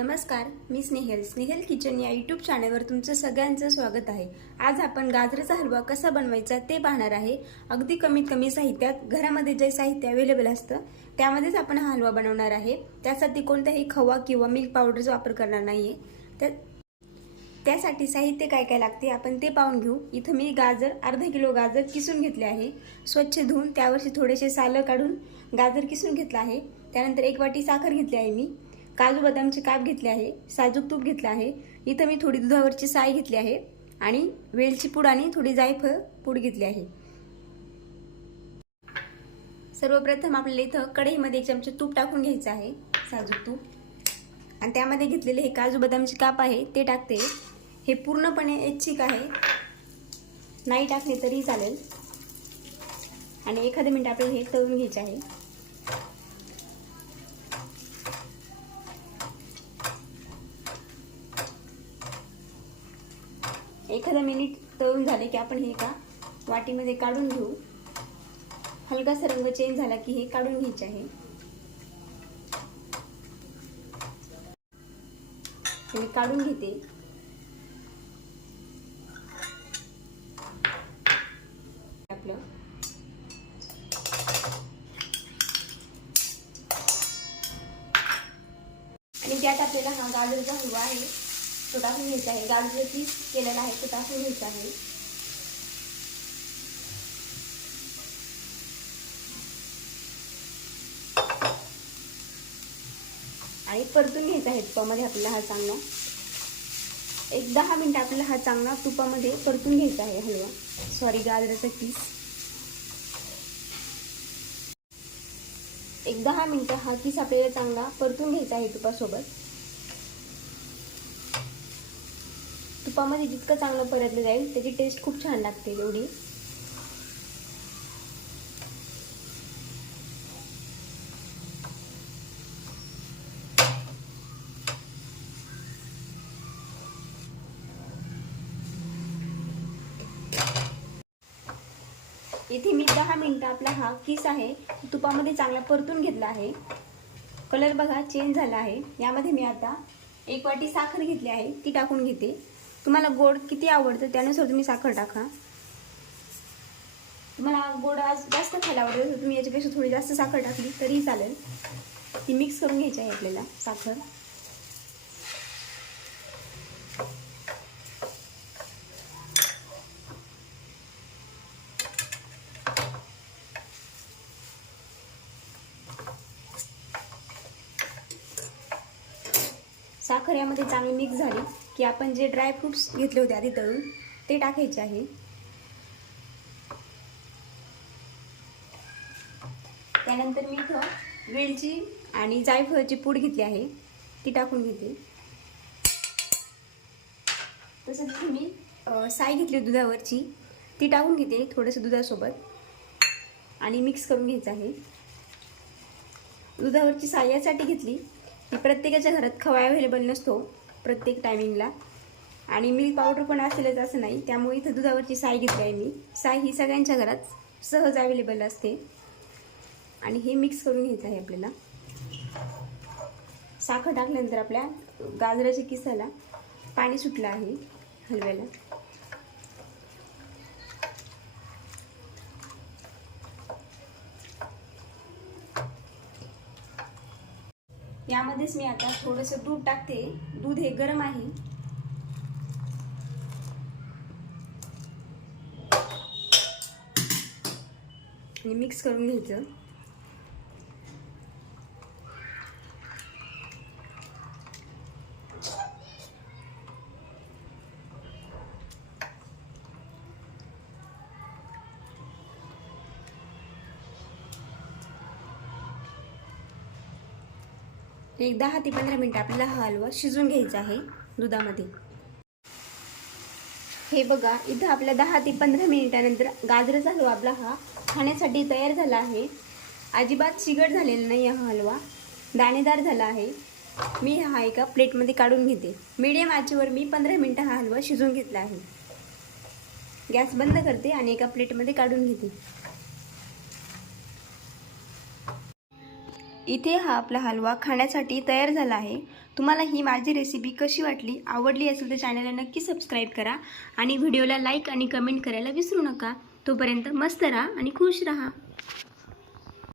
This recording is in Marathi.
नमस्कार, मी स्नेहल किचन या यूट्यूब चॅनलवर तुमचं सगळ्यांचं स्वागत आहे। आज आपण गाजराचा हलवा कसा बनवायचा ते पाहणार आहे। अगदी कमीत कमी साहित्यात घरामध्ये जे साहित्य अवेलेबल असतं त्यामध्येच आपण हा हलवा बनवणार आहे। त्यासाठी कोणताही खवा किंवा मिल्क पावडरचा वापर करणार नाहीये। त्यासाठी साहित्य काय काय लागते आपण ते पाहून घेऊ। इथं मी गाजर अर्धा किलो गाजर किसून घेतले आहे। स्वच्छ धुवून त्यावरचे थोडेसे साल काढून गाजर किसून घेतले आहे। त्यानंतर 1 वाटी साखर घेतली आहे मी। काजू बदामचे काप घेतले आहे। साजूक तूप घेतले आहे। इथं मी थोडी दुधावरची साय घेतली आहे आणि वेलची पूड आणि थोडी जायफळ पूड घेतली आहे। सर्वप्रथम आपल्याला इथं कढईमध्ये 1 चमचा तूप टाकून घ्यायचं आहे, साजूक तूप, आणि त्यामध्ये घेतलेले हे काजू बदामचे काप आहे ते टाकते। हे पूर्णपणे ऐच्छिक आहे, नाही टाकले तरी चालेल। आणि 1 मिनिट आपल्याला हे तळून घ्यायचे आहे। 1 मिनिट तळून झाले की आपण हे एका वाटीमध्ये काढून घेऊ। हलकासा रंग चेंज झाला की हे काढून घ्यायचे आहे। मी काढून घेते। आपलं आणि त्यात आपल्याला हा गाजराचा हलवा आहे तो टाकून घ्यायचा आहे। गाजर पीस केलेला आहे तो टाकून घ्यायचा आहे। आणि परतून घ्यायचा आहे तुपामध्ये आपल्याला हा चांगला 10 मिनिट आपल्याला हा चांगला तुपामध्ये परतून घ्यायचा आहे हलवा, गाजराचा पीस। 10 मिनिट हा किस आपल्याला चांगला परतून घ्यायचा आहे तुपासोबत। तुपामध्ये जितकं चांगलं परतलं जाईल त्याची टेस्ट खूप छान लागते एवढी। इथे मी 10 मिनिट आपला हा किस आहे तुपामध्ये चांगला परतून घेतला आहे। कलर बघा चेंज झाला आहे। यामध्ये मी आता 1 वाटी साखर घेतली आहे ती टाकून घेते। तुम्हाला गोड किती आवडतं त्यानुसार तुम्ही साखर टाका। तुम्हाला गोड जास्त खायला आवडतं तर तुम्ही याच्यापेक्षा थोडी जास्त साखर टाकली तरी चालेल। ती मिक्स करून घ्यायची आहे आपल्याला साखर। साखर यामध्ये चांगली मिक्स झाली की आपण जे ड्राय फ्रुट्स घेतले होते आधी तळून ते टाकायचे आहे। त्यानंतर मी इथं वेलची आणि जायफळची पूड घेतली आहे ती टाकून घेते। तसंच मी साय घेतली दुधावरची ती टाकून घेते थोडंसं दुधासोबत आणि मिक्स करून घ्यायचं आहे। दुधावरची साय यासाठी घेतली की प्रत्येकाच्या घरात खवा अवेलेबल नसतो प्रत्येक टायमिंगला, आणि मिल्क पावडर पण असेलच असं नाही। त्यामुळे इथं दुधावरची साय घेतली आहे मी। साय ही सगळ्यांच्या घरात सहज अवेलेबल असते। आणि हे मिक्स करून घ्यायचं आहे आपल्याला। साखर टाकल्यानंतर आपल्या गाजराच्या किसाला पाणी सुटलं आहे हलव्याला। यामध्येच मी आता थोडंसं दूध टाकते। दूध हे गरम आहे। आणि मिक्स करून घ्यायचं। एक 10 ते 15 मिनिट आपल्याला हा हलवा शिजवून घ्यायचा आहे दुधामध्ये। हे बघा इथं आपल्या 10 ते 15 मिनिटानंतर गाजराचा हलवा आपला हा खाण्यासाठी तयार झाला आहे। अजिबात चिकट झालेला नाही हा हलवा, दाणेदार झाला आहे। मी हा एका प्लेटमध्ये काढून घेते। मीडियम आचेवर मी 15 मिनिटं हा हलवा शिजवून घेतला आहे। गॅस बंद करते आणि एका प्लेटमध्ये काढून घेते। इथे हा आपला हलवा खाण्यासाठी तयार झाला आहे। तुम्हाला ही माझी रेसिपी कशी वाटली, आवडली असेल तर चॅनलला नक्की सबस्क्राईब करा आणि व्हिडिओला लाईक आणि कमेंट करायला विसरू नका. तोपर्यंत मस्त राहा आणि खुश राहा.